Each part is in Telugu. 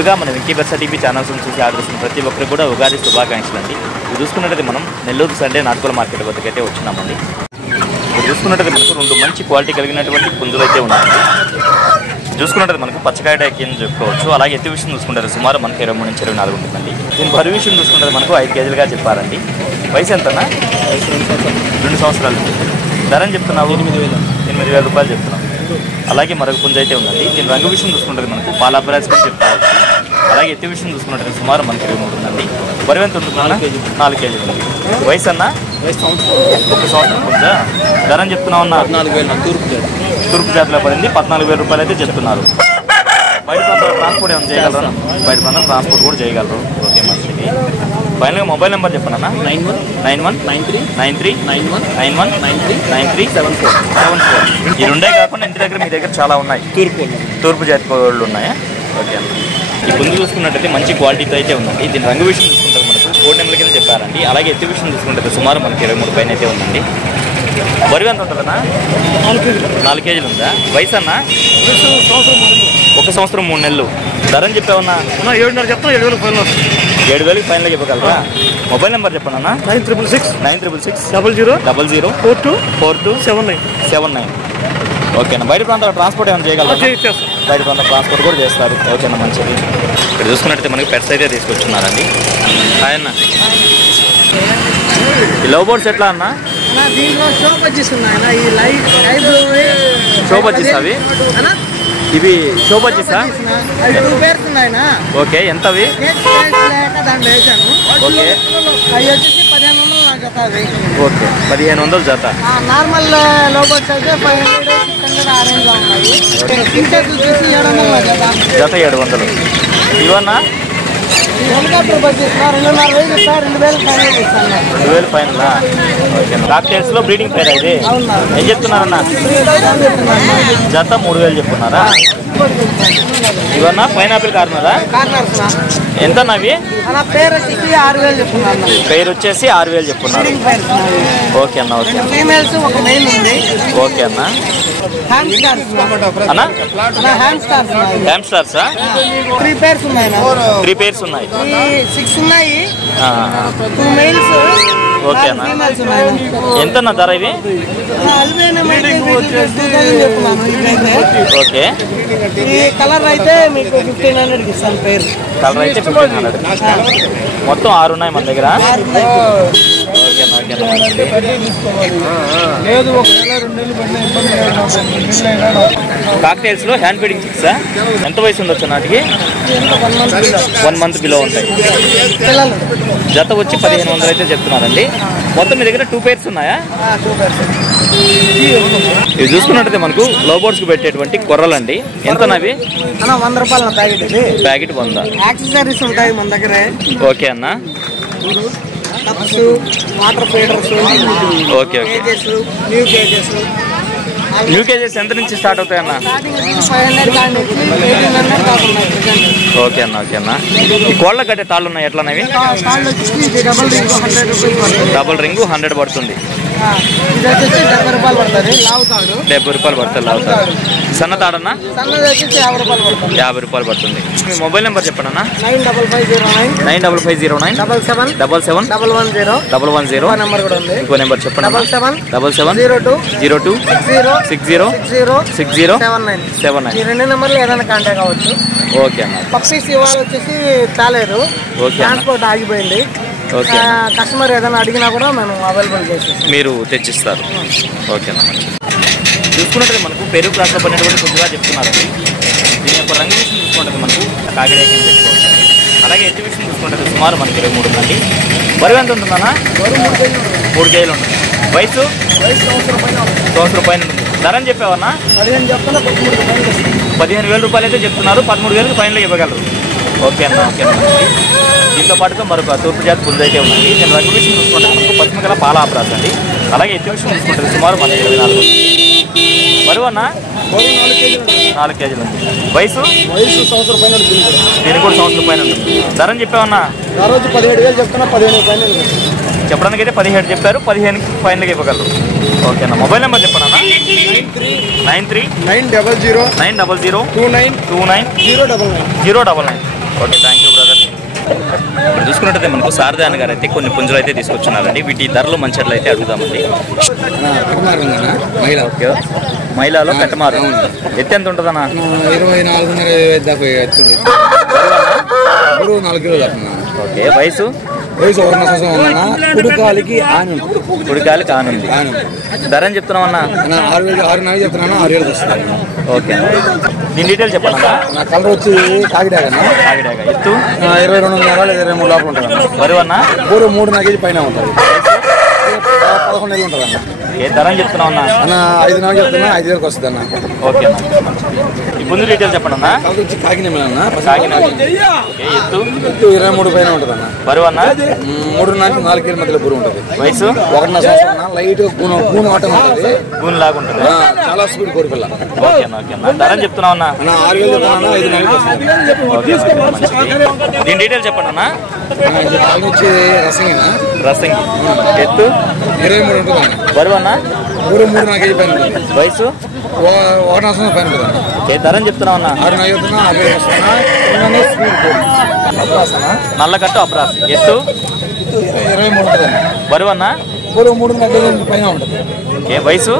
ముందుగా మన వెంకీ బర్సా టీవీ ఛానల్స్ చూసి ఆర్డర్ చేసిన ప్రతి ఒక్కరికి కూడా ఉగాది శుభాకాంక్షలు అండి. ఇది చూసుకున్నట్టయితే మనం నెల్లూరు సండే నాటుకోల మార్కెట్ వద్దకైతే వచ్చినామండి. ఇది చూసుకున్నట్టయితే మనకు రెండు మంచి క్వాలిటీ కలిగినటువంటి పుంజులు అయితే ఉన్నాయండి. చూసుకున్నట్టు మనకు పచ్చకాయ కింద చెప్పుకోవచ్చు. అలాగే ఎత్తి విషయం చూసుకుంటారు సుమారు మనకు 23 నుంచి 24 ఉంటుందండి. దీని బరువు విషయం చూసుకుంటే మనకు 5 కేజీలుగా చెప్పారండి. వయసు ఎంతనా? 2 సంవత్సరాలు. ధర అని చెప్తున్నావు 8,000 రూపాయలు చెప్తున్నావు. అలాగే మరొక పుంజ అయితే ఉందండి. దీని రంగు విషయం చూసుకుంటే మనకు పాలాపరాజ్ కూడా చెప్తారు. అలాగే ఎత్తి విషయం చూసుకున్నట్టు సుమారు మనకు 23 ఉంటుందండి. బరువు ఎంత ఉంటుంది? 4 కేజీలు ఉంది. వయసు అన్న 1 సంవత్సరం పుంజ. ధర అని చెప్తున్నావు అన్న 14,000. తూర్పు జాతిలో పడింది. 14,000 రూపాయలు అయితే చెప్తున్నారు. బయట ప్రాంతాల ట్రాన్స్పోర్ట్ ఏమైనా చేయగలరా? బయట ప్రాంతం ట్రాన్స్పోర్ట్ కూడా చేయగలరు. ఓకే మంచిది. ఫైనల్గా మొబైల్ నెంబర్ చెప్పండి అన్న. 9193919394. ఈ రెండే కాకుండా ఇంటి దగ్గర మీ దగ్గర చాలా ఉన్నాయి. తూర్పు జాతి కోళ్ళు ఉన్నాయా? ఓకే అన్న. ఈ పుంజు చూసుకున్నట్టయితే మంచి క్వాలిటీతో అయితే ఉందండి. దీని రంగు విషయం చూసుకుంటే మనకు 4 నెంబర్ల కింద చెప్పారండి. అలాగే ఎత్తి విషయం చూసుకుంటే సుమారు మనకి 23 పైన అయితే ఉందండి. బరువు ఎంత ఉంటుందన్నా? 4 కేజీలు ఉందా? వయసు అన్న 1 సంవత్సరం 3 నెలలు. ధర అని చెప్పావన్నా? 7,500 చెప్తాను. 7,000 ఫైనల్గా ఇవ్వగలరా? మొబైల్ నెంబర్ చెప్పండి అన్న. 966600424279. ఓకేనా. బయట ప్రాంతాల ట్రాన్స్పోర్ట్ ఏమైనా చేయగలరా? బయట ప్రాంతాల ట్రాన్స్పోర్ట్ కూడా చేస్తారు. ఓకేనా మంచిది. ఇక్కడ చూసుకున్నట్టయితే మనకి పెట్స్ అయితే తీసుకొచ్చున్నారండి. ఆయన ఈ లవ్ బర్డ్స్ ఎట్లా అన్న? షో బజ్జీస్ అవి? ఇవి షో బజ్జీసా? ఓకే. ఎంత అవి? ఓకే ఓకే 1,500 జత. నార్మల్ లోబర్స్ అయితే 500 600 ఆ రేంజ్ లో ఉన్నాయి. జత 700. ఇవన్నా హెలికాప్టర్ బస్ ఇస్తున్నా 2,500 ఇస్తా. 2,000 ఫైనల్ ఇస్తాను. 2,000 ఫైనల్. ఓకే. కాక్టైల్స్ లో బ్రీడింగ్ పేరు ఇది ఏం చెప్తున్నారన్న? జత 3,000 చెప్తున్నారా? ఇవన్నా పైనాపిల్ కార్నరా? ఎంత అవి? పేరు వచ్చేసి 6,000 చెప్తున్నాను. పేరు వచ్చేసి 6,000 చెప్తున్నారు. ఓకే అన్న. ఓకే ఫీమేల్స్ ఒక మెయిల్ ఉంది. ఓకే అన్న. హ్యాండ్ స్టార్స్ అన్న హ్యాండ్ స్టార్స్ హ్యామ్ స్టార్సా? 3 పేర్స్ ఉన్నాయి. 3 పేర్స్ ఉన్నాయి. 6 ఉన్నాయి. 2 మెయిల్స్. ఓకే అన్న. ఎంత అన్న ధర ఇవి? ఓకే. ఈ కలర్ అయితే మీకు 1,500 ఇస్తాను. పేరు కలర్ అయితే 1,500. మొత్తం 6 ఉన్నాయి మన దగ్గర. ఓకే అన్న. ఓకే అన్న. కాక్టైల్స్ లో హ్యాండ్ ఫీడింగ్ చిక్సా? ఎంత వయసు ఉండొచ్చు నాటికి? 1 మంత్ బిలో ఉంటాయి. జత వచ్చి 1,500 అయితే చెప్తున్నారండి. మొత్తం మీ దగ్గర 2 పేర్స్ ఉన్నాయా? ఇవి చూసుకున్నట్టయితే మనకు లవ్ బర్డ్స్ కు పెట్టేటువంటి కొర్రలండి. ఎంత అవి? 100 రూపాయల ప్యాకెట్. ఇది ప్యాకెట్ 100. యాక్సెసరీస్ ఉంటాయి మన దగ్గర. ఓకే అన్న. Cups, water feeders. Okay okay. New kgs ఎంత నుంచి స్టార్ట్ అవుతాయి అన్న? 500 కానీ 1,800 దాకా ఉన్నాయి ప్రెజెంట్. ఓకే అన్న. ఓకే అన్న. ఈ కోళ్ళ కట్టే తాళ్ళు ఉన్నాయి ఎట్లనేవి? తాళ్ళు వచ్చి డబుల్ రింగ్ 100 రూపీస్ పడుతుంది. డబుల్ రింగు 100 పడుతుంది. ఇది వచ్చేసి 70 రూపాయలు పడుతుంది. లావు తాడు 70 రూపాయలు పడుతుంది. లావు తాడు. సన్న తాడన్నా? సన్నది వచ్చేసి 50 రూపాయలు పడుతుంది. 50 రూపాయలు పడుతుంది. మీ మొబైల్ నెంబర్ చెప్పండి అన్న. 95509 95509 77 77 110 110. నెంబర్ కూడా ఉంది. ఇంకో నెంబర్ చెప్పండి. 77 02 60 60 79. ఈ 2 నెంబర్లు ఏదైనా కాంటాక్ట్ అవ్వచ్చు. ఓకే అన్న. పప్పీస్ ఇవాళ వచ్చేసి చాలేదు. ట్రాన్స్పోర్ట్ ఆగిపోయింది. ఓకే. కస్టమర్ ఏదైనా అడిగినా కూడా మేము అవైలబుల్ చేసి మీరు తెచ్చిస్తారు. ఓకేనా. చూసుకున్నట్టు మనకు పెరుగు క్లాస్లో పడినటువంటి కొద్దిగా చెప్తున్నారండి. దీని యొక్క రంగు విషయం చూసుకుంటే మనకు కాకినాడ కింద తెచ్చుకోవచ్చు. అలాగే ఎత్తి విషయం చూసుకుంటే సుమారు మనకి 23 ఉందండి. బరువు ఎంత ఉంటుందన్నా? 3 కేజీలు ఉంటుంది. వయసు సంవత్సరం పైన ఉంటుంది. ధర అని చెప్పావన్నా? 15,000 రూపాయలు అయితే చెప్తున్నారు. 13,000 ఫైనల్గా ఇవ్వగలరు. ఓకే అన్న. ఓకే అన్న. దీంతో పాటుగా మరొక తూర్పు జాతి పుంజు అయితే ఉందండి. నేను రంగు విషయం చూసుకుంటే మనకు పశ్చిమగల పాలాపరాజ్ అండి. అలాగే ఎత్తి విషయం చూసుకుంటే సుమారు మన 24 బరువు అన్న? 4 కేజీలు ఉంది. వయసు సంవత్సరం పైన దీనికి కూడా సంవత్సరం పైన ఉంటుంది. ధర అని చెప్పావన్నా? 17,000 చెప్తున్నా. 15,000 పైన చెప్పడానికి అయితే 17 చెప్పారు. 15కి ఫైనల్గా ఇవ్వగలరు. ఓకే అన్న. మొబైల్ నెంబర్ చెప్పండి అన్న. 93 900 900 29 29 099. 099. Okay, thank you brother. ఇప్పుడు చూసుకున్నట్టయితే మనకు శారదాయన గారు అయితే కొన్ని పుంజులు అయితే తీసుకొచ్చున్నారండి. వీటి ధరలు మంచిర్లు అయితే అడుగుదామండి. ఓకే, మైలాలో కట్టమారు ఎత్తు ఎంత ఉంటుందన్నా? 24.5 దాకా ఎత్తుంది. 4 కిలోలు. ఓకే, వయసు? వయసు 1 సంవత్సరం ఉందన్నా. కుడికాలికి ఆనుంది. ధర అని చెప్తున్నామన్నా? 6,000 చెప్తున్నాను. 6,000 వస్తుంది. ఓకే, దీని డీటెయిల్స్ చెప్పండి. నా కలర్ వచ్చి కాకిడాగ. ఎత్తు 22.5 లేదా 23 లోపల ఉంటుంది. బరువు అన్న? 3 కేజీ పైన ఉంటుంది. 11 నెలలు ఉంటుంది అన్న. ఏ ధర అని చెప్తున్నావు అన్న? 5 నెలలు చెప్తున్నా. 5,000 వస్తుంది అన్న. ఓకే అన్న. ఈ ముందు డీటెయిల్స్ చెప్పండి అన్న. వచ్చి కాకినేమల్ అన్న. ఎత్తు 23 పైన ఉంటుంది అన్న. బరువు అన్న? 3-4 కేజీ మధ్యలో బరువు ఉంటుంది. వయసు? 1 సంవత్సరం. లైట్ గూను ఆటం ఉంటుంది. గూను లాగుంటుంది. చాలా స్పీడ్ కోరిపిల్ల. ఓకే అన్న. ఓకే అన్న. ధర అని చెప్తున్నావు అన్న? 6,000 చెప్తున్నా. 5 నెలలు వస్తుంది. ఓకే, దీని డీటెయిల్స్ చెప్పండి అన్న. వచ్చి రసంగి. ఎత్తు 23 ఉంటుంది అన్న. బరువు అన్న? 3-4 కేజీ పైన ఉంటుంది. వయసు? 1 సంవత్సరం పైన ఉంటుంది అన్న. ఏ ధర అని చెప్తున్నావు అన్న? 6,000 చెప్తున్నా. 6,000 వస్తున్నా. స్పీడ్ నల్లకట్టు అప్రాస్. ఎత్తు 23 ఉంటుంది అన్న. బరువు అన్న? 3-4 కేజీ పైన ఉంటుంది. ఓకే, వయసు?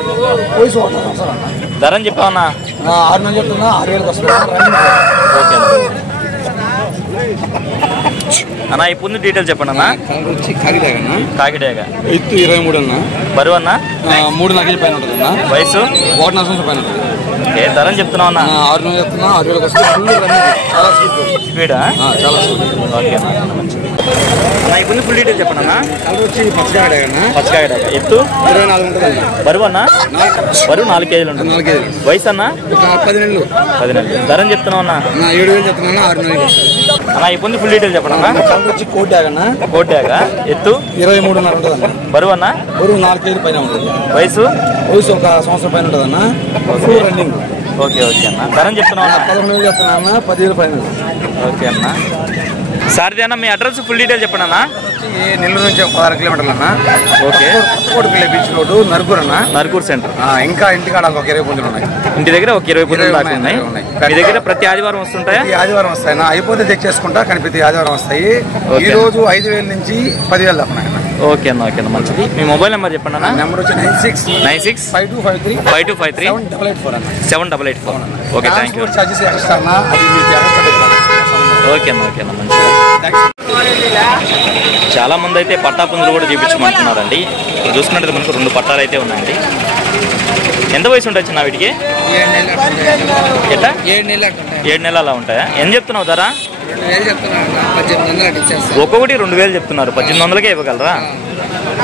వయసు 1 సంవత్సరం అన్న. ధర అని చెప్పావన్నా? 6 నెలలు చెప్తున్నా. 6,000 వస్తుంది. ఓకే అన్న. ఈ పుంజు డీటెయిల్స్ చెప్పండి అన్న. వచ్చి కాకిడాగ. ఎత్తు 23 అన్న. బరువు అన్న? 3-4 కేజీ పైన ఉంటుంది అన్న. వయసు? 1 సంవత్సరం పైన ఉంటుంది. ఓకే, ధర అని చెప్తున్నావు అన్న? 6 నెలలు చెప్తున్నా. 6,000 వస్తుంది. Full running. చాలా స్పీడా? చాలా స్పీడ్. ఓకే అన్న, మంచిది అన్న. ఈ పుంజు ఫుల్ డీటెయిల్స్ చెప్పండి అన్న. కలర్ వచ్చి పచ్చకాకిడాగ అన్న. పచ్చకాకిడాగ. ఎత్తు 24 ఉంటుంది అన్న. బరువు అన్న? బరువు 4 కేజీలు ఉంటుంది. 4 కేజీలు. వయసు అన్న? 10 నెలలు. 10 నెలలు. ధర అని చెప్తున్నావు అన్న? 7,000 చెప్తున్నా. 6 నెలలు అన్న. ఈ పుంజు ఫుల్ డీటెయిల్స్ చెప్పండి అన్న. కలర్ వచ్చి కోటాగ అన్న. కోటాగా. ఎత్తు 23.5 ఉంటుంది అన్న. బరువు అన్న? బరువు 4 కేజీల పైన ఉంటుంది. వయసు? వయసు 1 సంవత్సరం పైన ఉంటుంది అన్న. Full running. ఓకే, ఓకే అన్న. ధర అని చెప్తున్నావు అన్న? 11 నెలలు చెప్తున్నా అన్న. 10,000 పైన. ఓకే అన్న. సారథి అన్న, మీ అడ్రస్ ఫుల్ డీటెయిల్ చెప్పండి అన్న. నెల్లూరు నుంచి 16 కిలోమీటర్లు అన్న. ఓకే, కొడుకులే బీచ్ రోడ్డు నరుకూరు అన్న. నరుకూరు సెంటర్. ఇంకా ఇంటికాడ ఒక 20 పుంజులు ఉన్నాయి. ఇంటి దగ్గర ఒక 20 పుంజులు దాకా ఉన్నాయి. మీ దగ్గర ప్రతి ఆదివారం వస్తుంటాయా? ప్రతి ఆదివారం వస్తాయి. అయిపోతే చెక్ చేసుకుంటా. కానీ ప్రతి ఆదివారం వస్తాయి. ఈ రోజు 5,000 నుంచి 10,000 దాకా ఉన్నాయి. ఓకే అన్న. ఓకే అన్న, మంచిది. మీ మొబైల్ నెంబర్ చెప్పండి అన్న. నెంబర్ వచ్చి 96 5253 5253 7884 అన్న. 7884. Okay, thank you. Charges extra అన్న. అది మీకు ఎక్స్ట్రా. ఓకే అన్న. ఓకే అన్న, మంచిది. చాలా మంది అయితే పట్టా పుంజులు కూడా చూపించమంటున్నారండి. చూసుకున్నట్టు మనకు 2 పట్టాలు అయితే ఉన్నాయండి. ఎంత వయసు ఉంటుంది చిన్న వీటికి? 7 నెలలు అలా ఉంటాయా? ఏం చెప్తున్నావు ధర? ఒక్కొక్కటి 2,000 చెప్తున్నారు. 1,800కే ఇవ్వగలరా?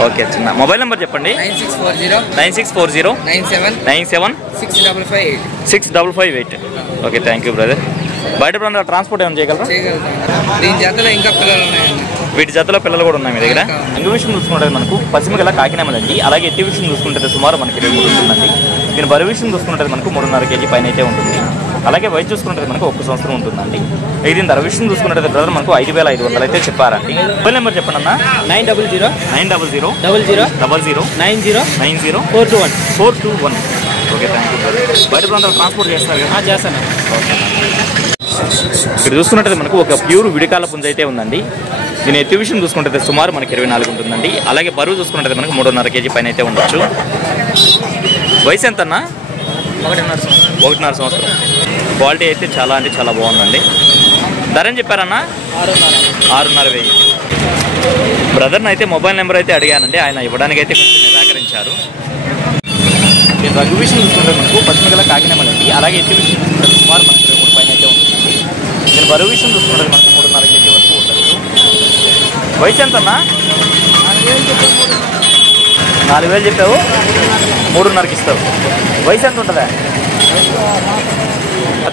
ఓకే, చిన్న మొబైల్ నెంబర్ చెప్పండి. 9640 97 6558. Okay, thank you brother. బయట బ్రాండ్ ట్రాన్స్పోర్ట్ ఏమైనా చేయగలరా? వీటి జతలో పిల్లలు కూడా ఉన్నాయి మీ దగ్గర. ఇంకో విషయం చూసుకుంటే మనకు పశ్చిమ గల కాకినామల్ అండి. అలాగే ఎత్తి విషయం చూసుకుంటే సుమారు మనకి 23 ఉంటుందండి. దీని బరువు విషయం చూసుకుంటే మనకు 3.5 కేజీ పైన అయితే ఉంటుంది. అలాగే వయసు చూసుకుంటే మనకు 1 సంవత్సరం ఉంటుందండి. దీని ధర విషయం చూసుకుంటే బ్రదర్ మనకు 5,500 అయితే చెప్పారండి. మొబైల్ నెంబర్ చెప్పండి అన్న. 900 900 00 90 90 421. Okay, thank you brother. బయట ప్రాంతాలు ట్రాన్స్పోర్ట్ చేస్తారు కదా? చేస్తాను. ఇక్కడ చూసుకున్నట్టు మనకు ఒక ప్యూర్ విడికాల పుంజ అయితే ఉందండి. దీని ఎత్తు విషయం చూసుకుంటే సుమారు మనకి 24 ఉంటుందండి. అలాగే బరువు చూసుకుంటే మనకు 3.5 కేజీ పైన అయితే ఉండొచ్చు. వయసు ఎంత అన్న? 1.5 సంవత్సరం. క్వాలిటీ అయితే చాలా అంటే చాలా బాగుందండి. ధర అని చెప్పారన్నా? 6,500. బ్రదర్ని అయితే మొబైల్ నెంబర్ అయితే అడిగానండి. ఆయన ఇవ్వడానికి అయితే కొంచెం నిరాకరించారు. దీని రంగు విషయం చూసుకుంటే మనకు పశ్చిమ గల కాకినామల్ అండి. అలాగే ఎత్తు విషయం చూసుకుంటే సుమారు మనకి 23 పైన అయితే ఉంటుందండి. దీని బరువు విషయం చూసుకుంటే మనకు 3.5 కేజీ వరకు ఉంటుంది. వయసు ఎంత అన్నా? 4,000 చెప్పావు. 3.5కి ఇస్తావు. వయసు ఎంత ఉంటుందా?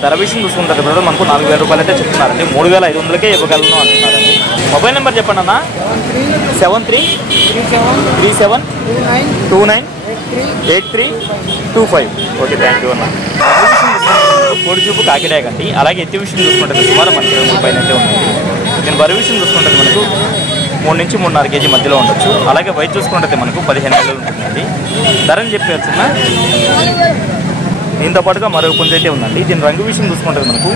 ధర విషయం చూసుకుంటారు బ్రదర్ మనకు 4,000 రూపాయలు అయితే చెప్తున్నారండి. 3,500కే ఇవ్వగలను అంటున్నారండి. మొబైల్ నెంబర్ చెప్పండి అన్న. 7337298325. ఓకే, థ్యాంక్ యూ అన్న. కోడి చూపు కాకిడాగ అండి. అలాగే ఎత్తి విషయం చూసుకుంటే సుమారు మనకి 23 పైన అయితే ఉంటుంది. నేను బరువు విషయం చూసుకుంటే మనకు 3 నుంచి 3.5 కేజీ మధ్యలో ఉండొచ్చు. అలాగే వయసు చూసుకుంటే మనకు 15 నెలలు ఉంటుందండి. ధరని చెప్పేస్తున్నా దీంతో పాటుగా మరొక పుంజ అయితే ఉందండి. దీని రంగు విషయం చూసుకుంటుంది మనకు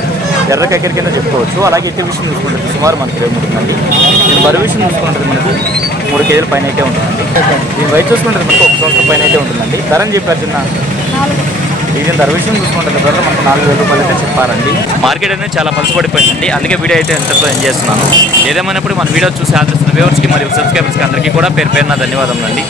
ఎర్ర కక్కెర కింద చెప్పుకోవచ్చు. అలాగే ఎత్తు విషయం చూసుకుంటుంది సుమారు మనకు 20 ఉంటుందండి. దీని బరువు విషయం చూసుకుంటుంది మనకు 3 కేజీల పైన అయితే ఉంటుందండి. దీని వయసు చూసుకుంటుంది మనకు 1 సంవత్సరం పైన అయితే ఉంటుందండి. ధరని చెప్పారు చిన్న దీని ధర విషయం చూసుకుంటుంది ధర మనకు 4,000 రూపాయలు అయితే చెప్పారండి. మార్కెట్ అనేది చాలా పలుసుపడిపోయిందండి. అందుకే వీడియో అయితే ఎంతతో ఎంజాయ్ చేస్తున్నాను. ఏదేమైనప్పుడు మన వీడియో చూసి ఆదరిస్తున్న వ్యూవర్స్కి మరియు సబ్స్క్రైబర్స్కి అందరికీ కూడా పేరు పేరున ధన్యవాదములు అండి.